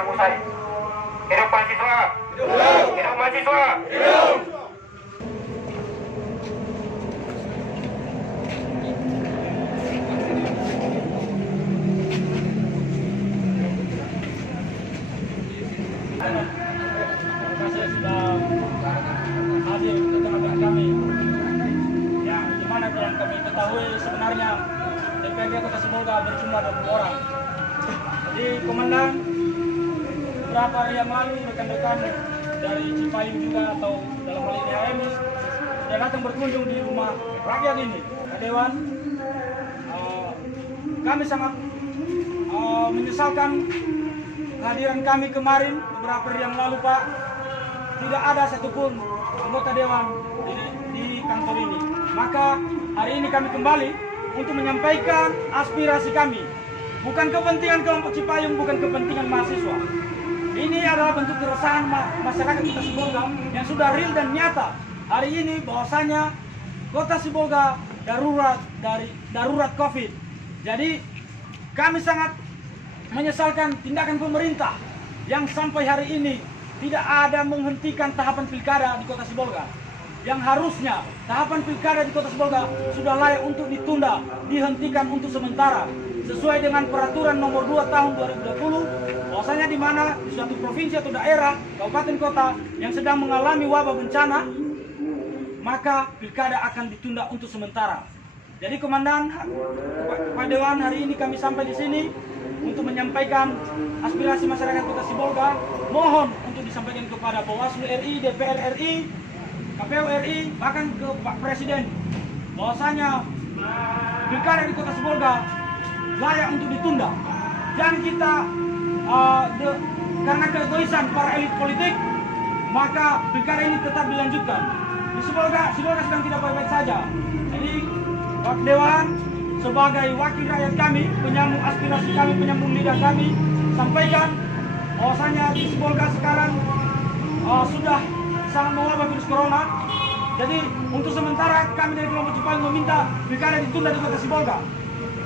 telah usai. Hidup mahasiswa! Hidup mahasiswa! Saya sudah hadir ke tengah-tengah kami. Ya, di mana yang kami ketahui sebenarnya DPRD Kota Sibolga berjumlah 20 orang. Jadi komandan beberapa hari yang lalu rekan-rekan dari Cipayung juga atau dalam hal ini HMS sudah datang berkunjung di rumah rakyat ini. Pak Dewan, kami sangat menyesalkan kehadiran kami kemarin beberapa hari yang lalu, Pak. Tidak ada satupun anggota dewan di kantor ini. Maka hari ini kami kembali untuk menyampaikan aspirasi kami. Bukan kepentingan kelompok Cipayung, bukan kepentingan mahasiswa. Ini adalah bentuk keresahan masyarakat Kota Sibolga yang sudah real dan nyata. Hari ini bahwasanya Kota Sibolga darurat COVID. Jadi kami sangat menyesalkan tindakan pemerintah yang sampai hari ini tidak ada menghentikan tahapan pilkada di Kota Sibolga. Yang harusnya tahapan pilkada di Kota Sibolga sudah layak untuk ditunda, dihentikan untuk sementara sesuai dengan peraturan nomor 2 tahun 2020, bahwasanya di mana di suatu provinsi atau daerah, kabupaten kota yang sedang mengalami wabah bencana, maka pilkada akan ditunda untuk sementara. Jadi komandan, Pak Dewan, hari ini kami sampai di sini untuk menyampaikan aspirasi masyarakat Kota Sibolga. Mohon untuk disampaikan kepada Bawaslu RI, DPR RI, KPU RI, bahkan ke Pak Presiden, bahwasanya pilkada di Kota Sibolga layak untuk ditunda. Jangan kita karena keegoisan para elit politik, maka pilkada ini tetap dilanjutkan. Di Sibolga sedang tidak baik-baik saja. Jadi Pak Dewan sebagai wakil rakyat kami, penyambung aspirasi kami, penyambung lidah kami, sampaikan bahwasanya di Sibolga sekarang sudah sangat mewabah virus corona. Jadi untuk sementara kami dari kelompok Cipayung meminta pilkada ditunda di Kota Sibolga.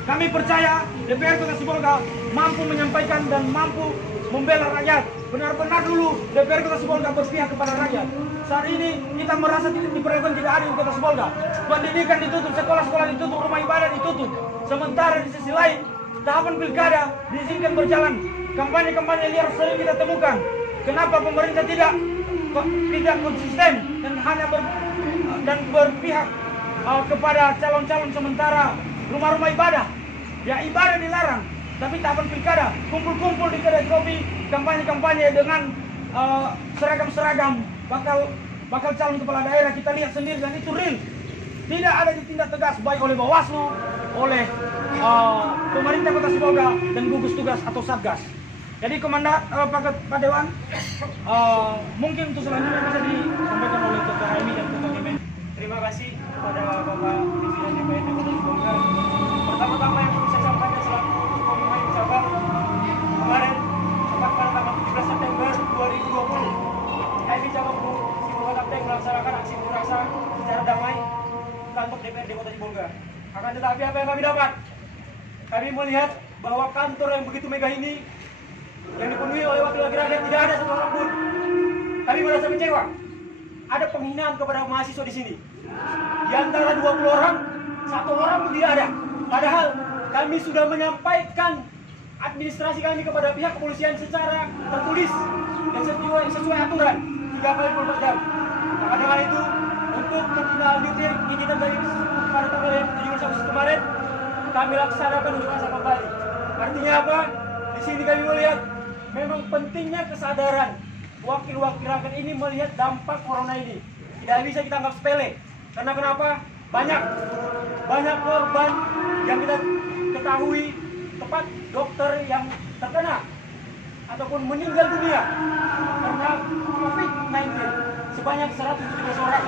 Kami percaya DPR Kota Sibolga mampu menyampaikan dan mampu membela rakyat. Benar-benar dulu DPR Kota Sibolga berpihak kepada rakyat. Saat ini kita merasa diperlakukan tidak adil di Kota Sibolga. Pendidikan ditutup, sekolah-sekolah ditutup, rumah ibadah ditutup. Sementara di sisi lain, tahapan pilkada diizinkan berjalan. Kampanye-kampanye liar sering kita temukan. Kenapa pemerintah tidak konsisten dan hanya berpihak kepada calon-calon sementara rumah-rumah ibadah? Ya, ibadah dilarang, tapi tahapan pilkada kumpul-kumpul di kedai kopi, kampanye-kampanye dengan seragam-seragam bakal calon kepala daerah. Kita lihat sendiri dan itu real. Tidak ada ditindak tegas baik oleh Bawaslu, oleh pemerintah Kota Sibolga dan gugus tugas atau Satgas. Jadi komandan Pak Dewan, mungkin untuk selanjutnya bisa disampaikan oleh Ketua HMI dan Ketua Dimen. Terima kasih kepada Bapak Pimpinan DPRD Kota Sibolga. Pertama-tama yang bisa saya sampaikan selaku Ketua Pemain Cabang, kemarin tepat pada tanggal 17 September 2020, HMI Cabang Sibolga Kapten melaksanakan aksi unjuk rasa secara damai kantor DPRD Kota Sibolga. Akan tetapi apa yang kami dapat? Kami melihat bahwa kantor yang begitu megah ini yang dipenuhi oleh wakil-wakil rakyat tidak ada satu orang pun. Kami merasa kecewa. Ada penghinaan kepada mahasiswa di sini. Di antara 20 orang, 1 orang pun tidak ada. Padahal kami sudah menyampaikan administrasi kami kepada pihak kepolisian secara tertulis dan sesuai aturan 3 kali 24 jam. Maka dengan itu, untuk menindaklanjuti kegiatan dari pada tanggal 17 Agustus kemarin, kami laksanakan unjuk rasa kembali. Artinya apa? Di sini kami melihat memang pentingnya kesadaran wakil-wakil rakyat ini melihat dampak corona ini. Tidak bisa kita anggap sepele. Karena kenapa? Banyak korban yang kita ketahui, tepat dokter yang terkena ataupun meninggal dunia karena COVID-19 sebanyak 117 orang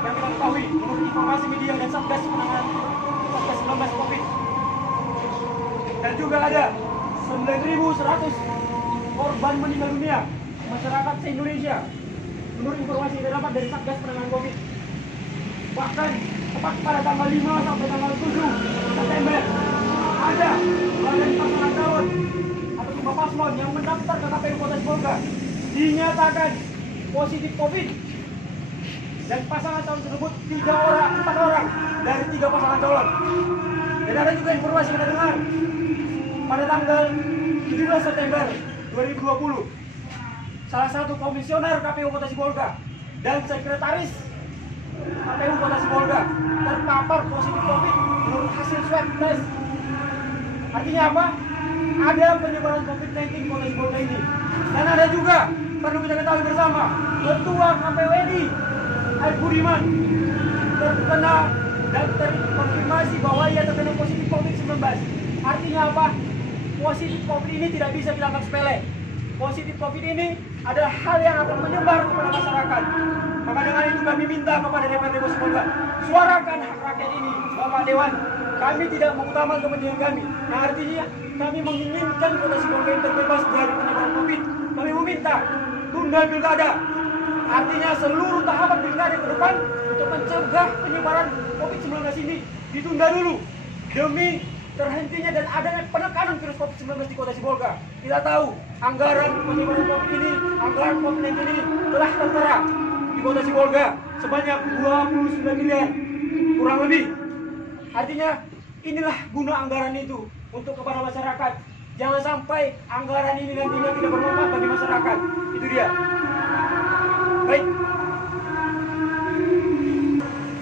yang kita ketahui menurut informasi media dan Satgas penanganan COVID-19 COVID. Dan juga ada 9.100 korban meninggal dunia masyarakat se-Indonesia menurut informasi yang dapat dari Satgas penanganan COVID. Bahkan tepat pada tanggal 5 sampai tanggal 7 September ada badan pasangan calon atau 5 paslon yang mendaftar ke KPU Kota Sibolga dinyatakan positif COVID. Dan pasangan calon tersebut 4 orang dari 3 pasangan calon. Dan ada juga informasi kita dengar pada tanggal 17 September 2020, salah satu komisioner KPU Kota Sibolga dan sekretaris KPU Kota Sibolga terpapar positif COVID menurut hasil swab test. Artinya apa? Ada penyebaran COVID-19 di Kota Sibolga ini. Dan ada juga, perlu kita ketahui bersama, Ketua KPU RI Aib Budiman terkena dan terkonfirmasi bahwa ia terkena positif COVID-19. Artinya apa? Positif COVID ini tidak bisa dianggap sepele. Positif COVID ini adalah hal yang akan menyebar kepada masyarakat. Maka dengan itu kami minta kepada DPRD Kota Sibolga, suarakan hak rakyat ini, Bapak Dewan. Kami tidak mengutamakan kepentingan kami. Nah, artinya kami menginginkan Kota Sibolga yang terbebas dari penyebaran COVID. Kami meminta tunda pilkada. Artinya seluruh tahapan pilkada ke depan untuk mencegah penyebaran COVID-19 ini ditunda dulu demi terhentinya dan adanya penekanan virus COVID-19 di Kota Sibolga. Kita tahu anggaran penyebaran COVID ini, anggaran COVID-19 ini telah tertera di Kota Sibolga sebanyak 29 miliar kurang lebih. Artinya inilah guna anggaran itu untuk kepada masyarakat. Jangan sampai anggaran ini nantinya tidak bermanfaat bagi masyarakat. Itu dia. Baik.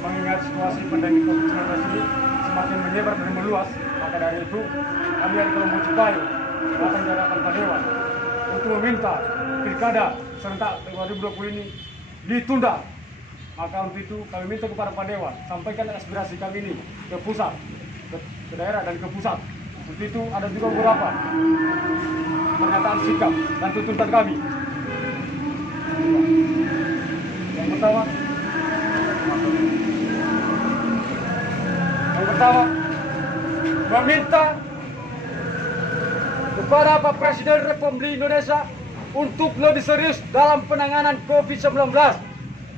Mengingat situasi pandemi COVID-19 ini semakin menyebar dan meluas, maka dari itu kami dari kelompok Cipayu akan diadakan Pak Dewan untuk meminta pilkada serentak 2020 ini ditunda. Maka untuk itu kami minta kepada Pak Dewan sampaikan aspirasi kami ini ke pusat, ke daerah dan ke pusat. Untuk itu ada juga beberapa pernyataan sikap dan tuntutan kami. Yang pertama meminta kepada Pak Presiden Republik Indonesia untuk lebih serius dalam penanganan COVID-19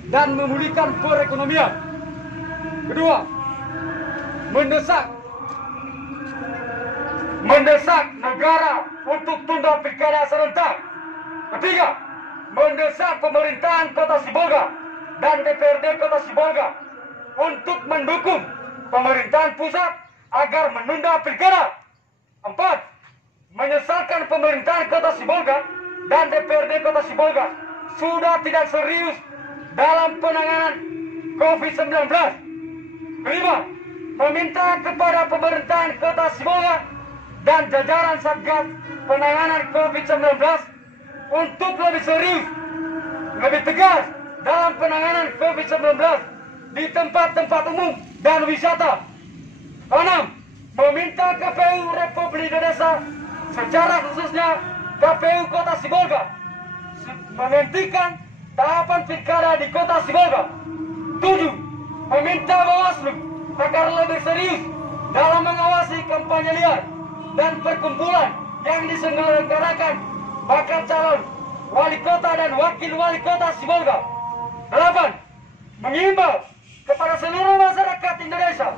dan memulihkan perekonomian. Kedua, mendesak negara untuk tunda pilkada serentak. Ketiga, mendesak pemerintahan Kota Sibolga dan DPRD Kota Sibolga untuk mendukung pemerintahan pusat agar menunda pilkada. 4. Menyesalkan pemerintahan Kota Sibolga dan DPRD Kota Sibolga sudah tidak serius dalam penanganan COVID-19. 5. Meminta kepada pemerintahan Kota Sibolga dan jajaran Satgas penanganan COVID-19 untuk lebih serius, lebih tegas dalam penanganan COVID-19 di tempat-tempat umum dan wisata. 6. Meminta KPU Republik Indonesia, secara khususnya KPU Kota Sibolga, menghentikan tahapan pilkada di Kota Sibolga. 7. Meminta Bawaslu agar lebih serius dalam mengawasi kampanye liar dan perkumpulan yang diselenggarakan bakal calon wali kota dan wakil wali kota Sibolga. 8. Mengimbau kepada seluruh masyarakat Indonesia,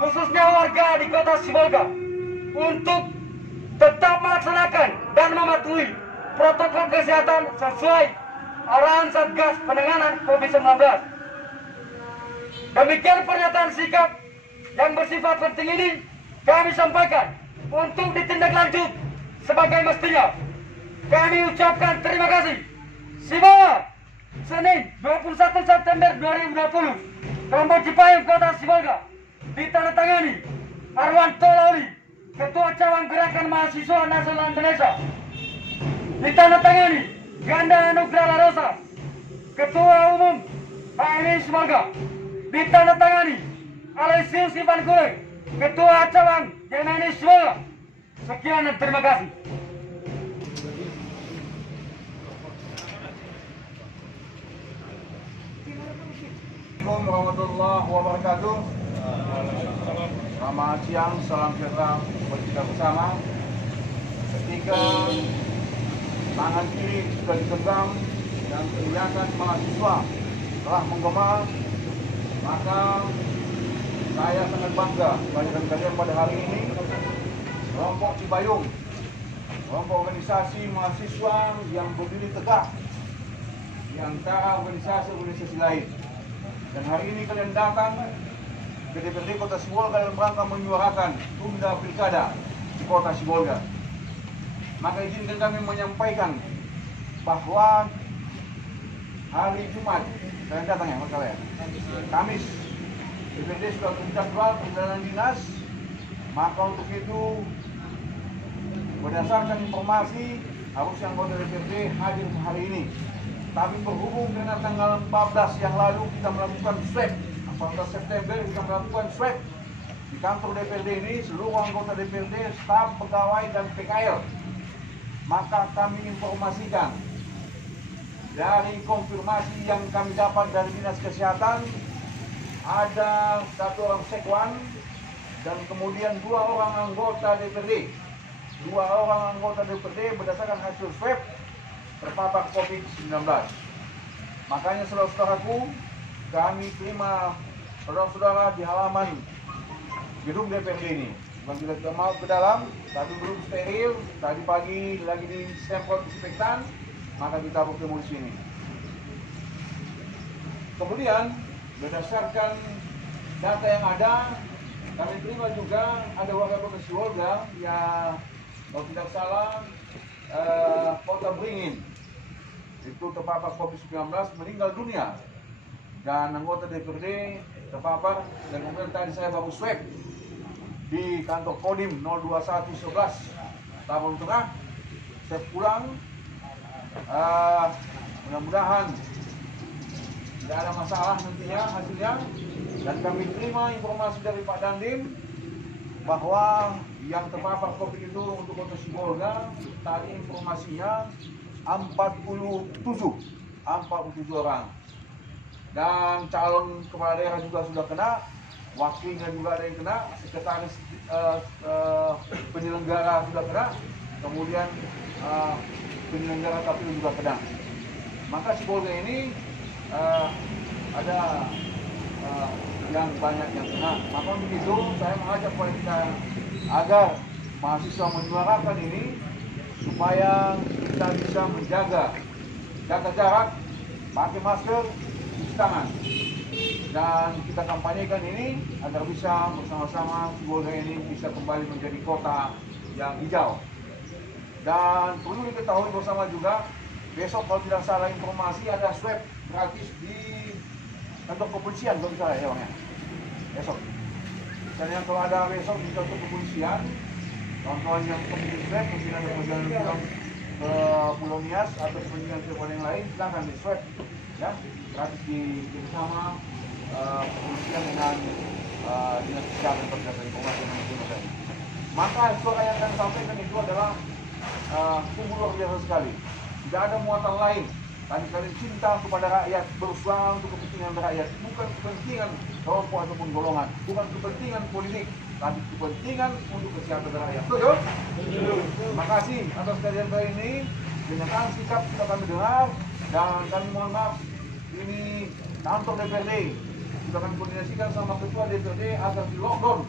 khususnya warga di Kota Sibolga, untuk tetap melaksanakan dan mematuhi protokol kesehatan sesuai arahan Satgas penanganan COVID-19. Demikian pernyataan sikap yang bersifat penting ini kami sampaikan untuk ditindaklanjut sebagai mestinya. Kami ucapkan terima kasih. Sibolga, Senin 21 September 2020, Kelompok Cipayu Kota Sibolga, ditandatangani Arwanto Lauli, Ketua Cabang Gerakan Mahasiswa Nasional Indonesia. Ditandatangani Ganda Nugra Larosa, Ketua Umum HMI Sibolga. Ditandatangani Alesius Ivan Kure, Ketua Cabang GMNI Sibolga. Sekian dan terima kasih. Assalamualaikum warahmatullahi wabarakatuh. Selamat siang, salam sejahtera bagi kita bersama. Ketika tangan kiri sudah digenggam dan teriakan mahasiswa telah menggema, maka saya sangat bangga kehadiran kalian pada hari ini. Kelompok Cipayung kelompok organisasi mahasiswa yang berdiri tegak di antara organisasi-organisasi lain. Dan hari ini kalian datang ke DPRD Kota Sibolga dalam rangka menyuarakan tunda pilkada di Kota Sibolga. Maka izinkan kami menyampaikan bahwa hari Jumat, kalian datang ya, masalah ya, Kamis, DPRD sudah menjadwal perjalanan dinas. Maka untuk itu, berdasarkan informasi, harusnya anggota DPRD hadir hari ini. Tapi berhubung dengan tanggal 14 yang lalu kita melakukan swab, 14 September kita melakukan swab di kantor DPRD ini, seluruh anggota DPRD, staf, pegawai, dan PKL. Maka kami informasikan dari konfirmasi yang kami dapat dari Dinas Kesehatan, ada 1 orang sekwan dan kemudian 2 orang anggota DPRD. 2 orang anggota DPRD berdasarkan hasil swab terpapar COVID-19. Makanya saudara-saudaraku, kami terima saudara-saudara di halaman gedung DPRD ini. Bukan kita mau ke dalam, tapi belum steril. Tadi pagi lagi disemprot disinfektan, maka kita bertemu di sini. Kemudian berdasarkan data yang ada, kami terima juga ada warga Kota Sibolga yang kalau tidak salah Kota Beringin itu terpapar COVID-19 meninggal dunia, dan anggota DPRD terpapar. Dan kemudian tadi saya baru swab di kantor Kodim 02111 Taman Tengah. Saya pulang, mudah-mudahan tidak ada masalah nantinya hasilnya. Dan kami terima informasi dari Pak Dandim bahwa yang terpapar COVID itu untuk Kota Sibolga tadi informasinya 47 orang. Dan calon kepala daerah juga sudah kena, wakilnya juga ada yang kena, sekretaris penyelenggara sudah kena, kemudian penyelenggara KPU juga kena. Maka Sibolga ini ada yang banyak yang kena. Maka begitu saya mengajak kepada kita agar mahasiswa menyuarakan ini supaya kita bisa jaga jarak, pakai masker, cuci tangan, dan kita kampanyekan ini agar bisa bersama-sama Sibolga ini bisa kembali menjadi kota yang hijau. Dan perlu diketahui bersama juga, besok kalau tidak salah informasi ada swab gratis di kantor kepolisian kalau tidak salah ya Bang ya. Besok. Dan kalau ada besok di kantor kepolisian, kawan-kawan yang kemudian swab, mungkin ada perjalanan ke Pulau Nias atau kepolisian yang lain, silahkan di swab ya, gratis bersama kepolisian dengan dinas kesehatan berdasarkan informasi yang digunakan. Maka suara yang kami sampaikan itu adalah sungguh luar biasa sekali. Tidak ada muatan lain. Tadi kalian cinta kepada rakyat, bersuara untuk kepentingan rakyat, bukan kepentingan kelompok ataupun golongan, bukan kepentingan politik, tapi kepentingan untuk kesehatan rakyat. Betul? Terima kasih atas kehadiran kali ini. Dengan sikap kita kami dengar, dan kami mohon maaf, ini kantor DPRD kita akan koordinasikan sama ketua DPRD agar di lockdown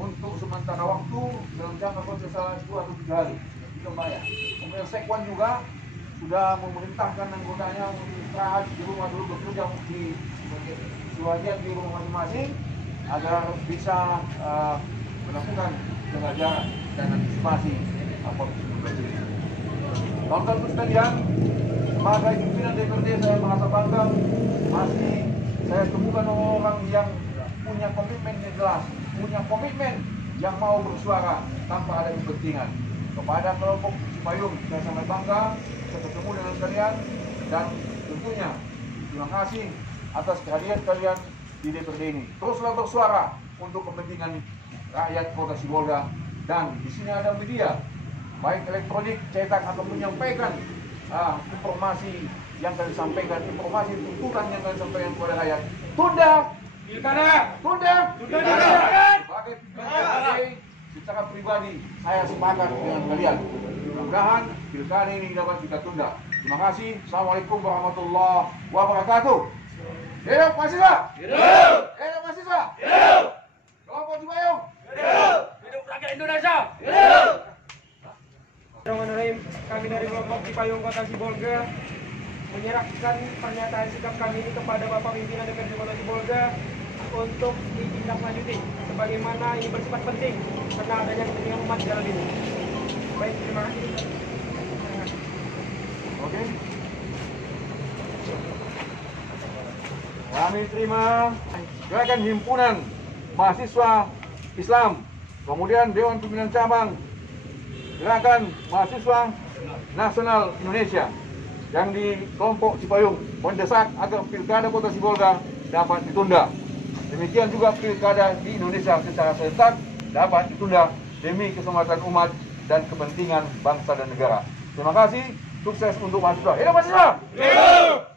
untuk sementara waktu dalam jangka waktu 2 atau 3 hari. Itu bayar. Kemudian Sekwan juga sudah memerintahkan anggotanya untuk istirahat di rumah dulu, bekerja di sebagian di rumah masing-masing agar bisa melakukan jaga jarak dan antisipasi COVID-19 ini. Kawan-kawan sekalian, sebagai pimpinan DPRD saya merasa bangga masih saya temukan orang yang punya komitmen yang jelas, punya komitmen yang mau bersuara tanpa ada kepentingan. Kepada kelompok Cipayung saya sangat bangga bisa ketemu dengan kalian, dan tentunya terima kasih atas kehadiran kalian di DPRD ini. Teruslah bersuara untuk kepentingan rakyat Kota Sibolga, dan di sini ada media baik elektronik, cetak, atau menyampaikan informasi yang kalian sampaikan, informasi tuntutan yang kalian sampaikan kepada rakyat. Tunda pilkada, tunda pilkada. Sebagai pimpinan DPRD secara pribadi saya sepakat dengan kalian. Mudah-mudahan pilkada ini dapat kita tunda. Terima kasih. Assalamualaikum warahmatullahi wabarakatuh. Hidup mahasiswa! Hidup! Hidup mahasiswa! Hidup! Kelompok Cipayung! Hidup! Hidup rakyat Indonesia! Hidup! Kelompok Cipayung Kota Sibolga menyerahkan pernyataan sikap kami ini kepada Bapak Pimpinan DPRD Kota Sibolga untuk ditindaklanjuti sebagaimana ini bersifat penting karena adanya kepentingan umat di dalam ini. Baik, terima kasih. Oke. Kami terima gerakan himpunan mahasiswa Islam, kemudian Dewan Pimpinan Cabang Gerakan Mahasiswa Nasional Indonesia yang di kelompok Cipayung mendesak agar pilkada Kota Sibolga dapat ditunda. Demikian juga pilkada di Indonesia secara serentak dapat ditunda demi keselamatan umat dan kepentingan bangsa dan negara. Terima kasih, sukses untuk mahasiswa. Hidup mahasiswa! Hidup!